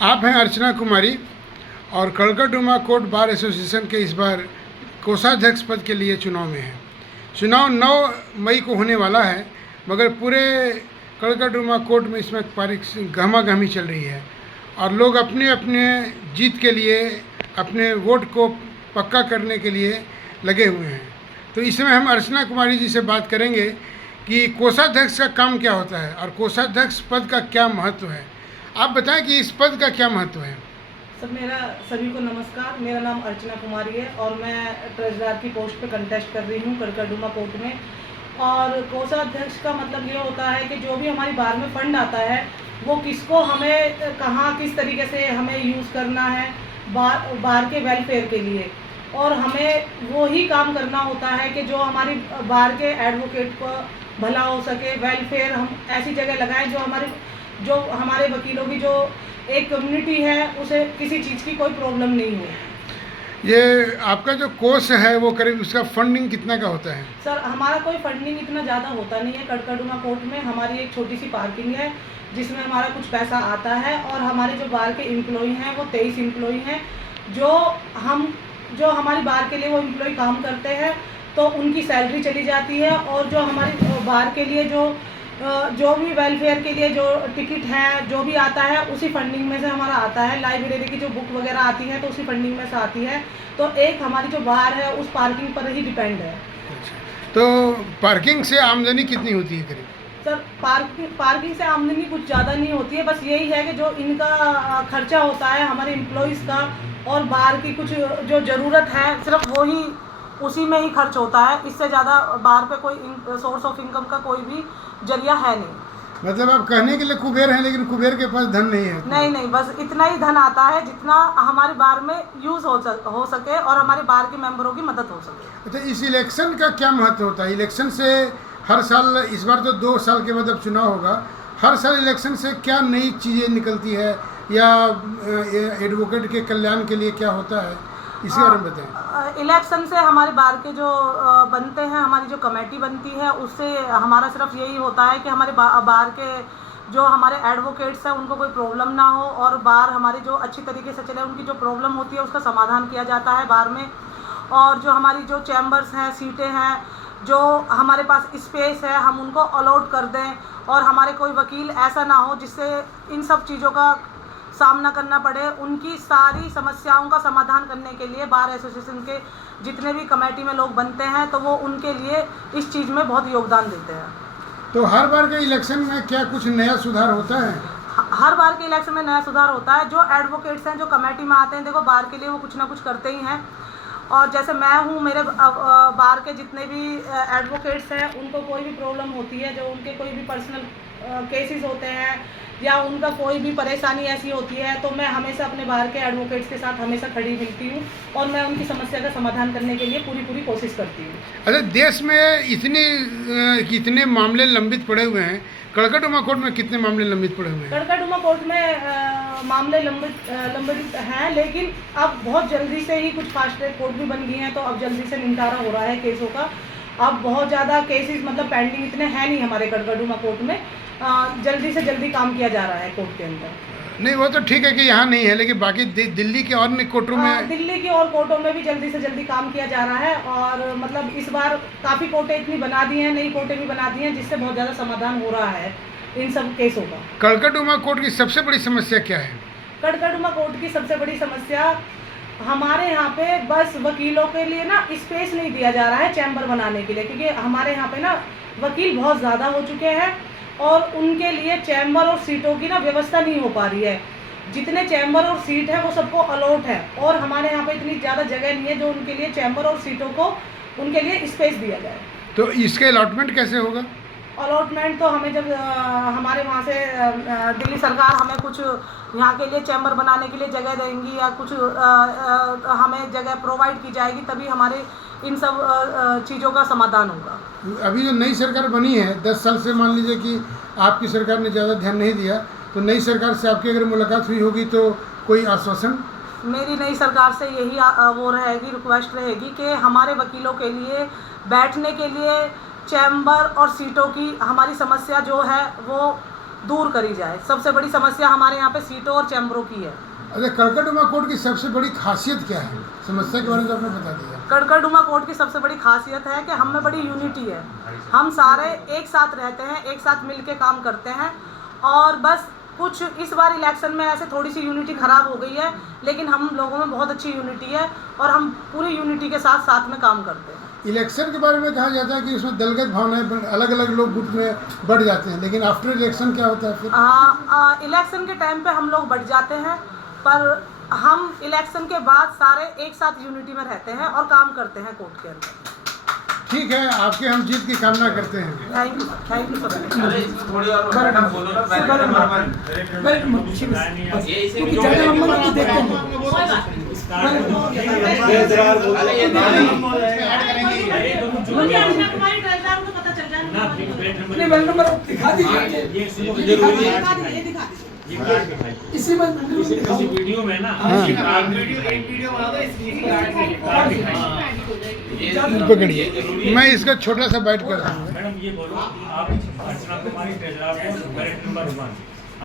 आप हैं अर्चना कुमारी और कड़कड़डुमा कोर्ट बार एसोसिएशन के इस बार कोषाध्यक्ष पद के लिए चुनाव में हैं। चुनाव 9 मई को होने वाला है, मगर पूरे कड़कड़डुमा कोर्ट में इसमें गहमागहमी चल रही है और लोग अपने अपने जीत के लिए, अपने वोट को पक्का करने के लिए लगे हुए हैं। तो इसमें हम अर्चना कुमारी जी से बात करेंगे कि कोषाध्यक्ष का काम क्या होता है और कोषाध्यक्ष पद का क्या महत्व है। आप बताएं कि इस पद का क्या महत्व है। सर, सभी को नमस्कार। मेरा नाम अर्चना कुमारी है और मैं ट्रेजरर की पोस्ट पे कंटेस्ट कर रही हूँ कड़कड़डुमा कोर्ट में। और कोषाध्यक्ष का मतलब ये होता है कि जो भी हमारी बार में फंड आता है वो किसको, हमें कहाँ, किस तरीके से हमें यूज़ करना है बार के वेलफेयर के लिए। और हमें वो ही काम करना होता है कि जो हमारी बार के एडवोकेट को भला हो सके, वेलफेयर हम ऐसी जगह लगाएं जो हमारे वकीलों की जो एक कम्युनिटी है उसे किसी चीज़ की कोई प्रॉब्लम नहीं हो। ये आपका जो कोर्स है वो करीब उसका फंडिंग कितना का होता है? सर, हमारा कोई फंडिंग इतना ज़्यादा होता नहीं है। कड़कड़डुमा कोर्ट में हमारी एक छोटी सी पार्किंग है जिसमें हमारा कुछ पैसा आता है और हमारे जो बार के एम्प्लॉई हैं वो 23 एम्प्लॉई हैं। जो हमारी बार के लिए वो एम्प्लॉय काम करते हैं तो उनकी सैलरी चली जाती है। और जो हमारी बार के लिए जो भी वेलफेयर के लिए जो टिकट है, जो भी आता है उसी फंडिंग में से हमारा आता है। लाइब्रेरी की जो बुक वगैरह आती है तो उसी फंडिंग में से आती है। तो एक हमारी जो बार है उस पार्किंग पर ही डिपेंड है। तो पार्किंग से आमदनी कितनी होती है करीब? सर, पार्किंग से आमदनी कुछ ज़्यादा नहीं होती है। बस यही है कि जो इनका खर्चा होता है हमारे एम्प्लॉयज़ का और बार की कुछ जो ज़रूरत है सिर्फ वो ही, उसी में ही खर्च होता है। इससे ज़्यादा बार पे कोई सोर्स ऑफ इनकम का कोई भी जरिया है नहीं। मतलब आप कहने के लिए कुबेर हैं, लेकिन कुबेर के पास धन नहीं है? नहीं, बस इतना ही धन आता है जितना हमारे बार में यूज़ हो सके और हमारे बार के मेंबरों की मदद हो सके। अच्छा, इस इलेक्शन का क्या महत्व होता है? इलेक्शन से हर साल, इस बार तो 2 साल के बाद अब चुनाव होगा, हर साल इलेक्शन से क्या नई चीज़ें निकलती है या एडवोकेट के कल्याण के लिए क्या होता है, इसके बारे में बताएं। इलेक्शन से हमारे बार के जो बनते हैं, हमारी जो कमेटी बनती है उससे हमारा सिर्फ यही होता है कि हमारे बार के जो हमारे एडवोकेट्स हैं उनको कोई प्रॉब्लम ना हो और बार हमारी जो अच्छी तरीके से चले, उनकी जो प्रॉब्लम होती है उसका समाधान किया जाता है बार में। और जो हमारी जो चैम्बर्स हैं, सीटें हैं, जो हमारे पास स्पेस है, हम उनको अलॉट कर दें और हमारे कोई वकील ऐसा ना हो जिससे इन सब चीज़ों का सामना करना पड़े। उनकी सारी समस्याओं का समाधान करने के लिए बार एसोसिएशन के जितने भी कमेटी में लोग बनते हैं तो वो उनके लिए इस चीज़ में बहुत योगदान देते हैं। तो हर बार के इलेक्शन में क्या कुछ नया सुधार होता है? हर बार के इलेक्शन में नया सुधार होता है। जो एडवोकेट्स हैं जो कमेटी में आते हैं, देखो बार के लिए वो कुछ ना कुछ करते ही हैं। और जैसे मैं हूँ, मेरे बार के जितने भी एडवोकेट्स हैं उनको कोई भी प्रॉब्लम होती है, जो उनके कोई भी पर्सनल केसेस होते हैं या उनका कोई भी परेशानी ऐसी होती है तो मैं हमेशा अपने बाहर के एडवोकेट्स के साथ हमेशा खड़ी मिलती हूँ और मैं उनकी समस्या का समाधान करने के लिए पूरी कोशिश करती हूँ। अच्छा, देश में कितने मामले लंबित पड़े हुए हैं? कड़कड़डुमा कोर्ट में कितने मामले लंबित पड़े हुए हैं? कड़कड़डुमा कोर्ट में मामले लंबित हैं, लेकिन अब बहुत जल्दी से ही कुछ फास्ट ट्रैक कोर्ट भी बन गई हैं तो अब जल्दी से निपटारा हो रहा है केसों का। अब बहुत ज़्यादा केसेस मतलब पेंडिंग इतने हैं नहीं हमारे कड़कड़डुमा कोर्ट में। जल्दी से जल्दी काम किया जा रहा है कोर्ट के अंदर। नहीं, वो तो ठीक है कि यहाँ नहीं है, लेकिन बाकी दिल्ली के और कोर्टों में, दिल्ली की और कोर्टों में भी जल्दी से जल्दी काम किया जा रहा है। और मतलब इस बार काफ़ी कोर्टें इतनी बना दी हैं, नई कोर्टें भी बना दी हैं, जिससे बहुत ज़्यादा समाधान हो रहा है इन सब केसों का। कड़कड़डुमा कोर्ट की सबसे बड़ी समस्या क्या है? कड़कड़डुमा कोर्ट की सबसे बड़ी समस्या हमारे यहाँ पे बस वकीलों के लिए ना स्पेस नहीं दिया जा रहा है चैम्बर बनाने के लिए, क्योंकि हमारे यहाँ पे ना वकील बहुत ज़्यादा हो चुके हैं और उनके लिए चैम्बर और सीटों की ना व्यवस्था नहीं हो पा रही है। जितने चैम्बर और सीट है वो सबको अलॉट है और हमारे यहाँ पे इतनी ज़्यादा जगह नहीं है जो उनके लिए चैम्बर और सीटों को उनके लिए स्पेस दिया जाए। तो इसके अलॉटमेंट कैसे होगा? अलॉटमेंट तो हमें जब हमारे वहाँ से दिल्ली सरकार हमें कुछ यहाँ के लिए चैम्बर बनाने के लिए जगह देंगी या कुछ हमें जगह प्रोवाइड की जाएगी, तभी हमारे इन सब चीज़ों का समाधान होगा। अभी जो नई सरकार बनी है 10 साल से, मान लीजिए कि आपकी सरकार ने ज़्यादा ध्यान नहीं दिया, तो नई सरकार से आपकी अगर मुलाकात हुई होगी तो कोई आश्वासन? मेरी नई सरकार से यही वो रहेगी, रिक्वेस्ट रहेगी कि हमारे वकीलों के लिए बैठने के लिए चैम्बर और सीटों की हमारी समस्या जो है वो दूर करी जाए। सबसे बड़ी समस्या हमारे यहाँ पे सीटों और चैम्बरों की है। अच्छा, कड़कड़डुमा कोर्ट की सबसे बड़ी खासियत क्या है? समस्या के बारे में तो आपने बता दिया। कड़कड़डुमा कोर्ट की सबसे बड़ी खासियत है कि हम में बड़ी यूनिटी है। हम सारे एक साथ रहते हैं, एक साथ मिल के काम करते हैं। और बस कुछ इस बार इलेक्शन में ऐसे थोड़ी सी यूनिटी ख़राब हो गई है, लेकिन हम लोगों में बहुत अच्छी यूनिटी है और हम पूरी यूनिटी के साथ साथ में काम करते हैं। इलेक्शन के बारे में कहा जाता है कि इसमें दलगत भावनाएं अलग अलग लोग गुट में बढ़ जाते हैं, लेकिन आफ्टर इलेक्शन क्या होता है फिर? इलेक्शन के टाइम पे हम लोग बढ़ जाते हैं, पर हम इलेक्शन के बाद सारे एक साथ यूनिटी में रहते हैं और काम करते हैं कोर्ट के अंदर। ठीक है, आपके हम जीत की कामना करते हैं। Thank you sir. थोड़ी और मैडम बोलो ना, इसी वीडियो में ना वीडियो बना दो, पकड़िए, मैं इसका छोटा सा बाइट कर रहा हूँ। मैडम ये बोलो, आप अर्चना कुमारी ट्रेजरर को बैलेट नंबर 1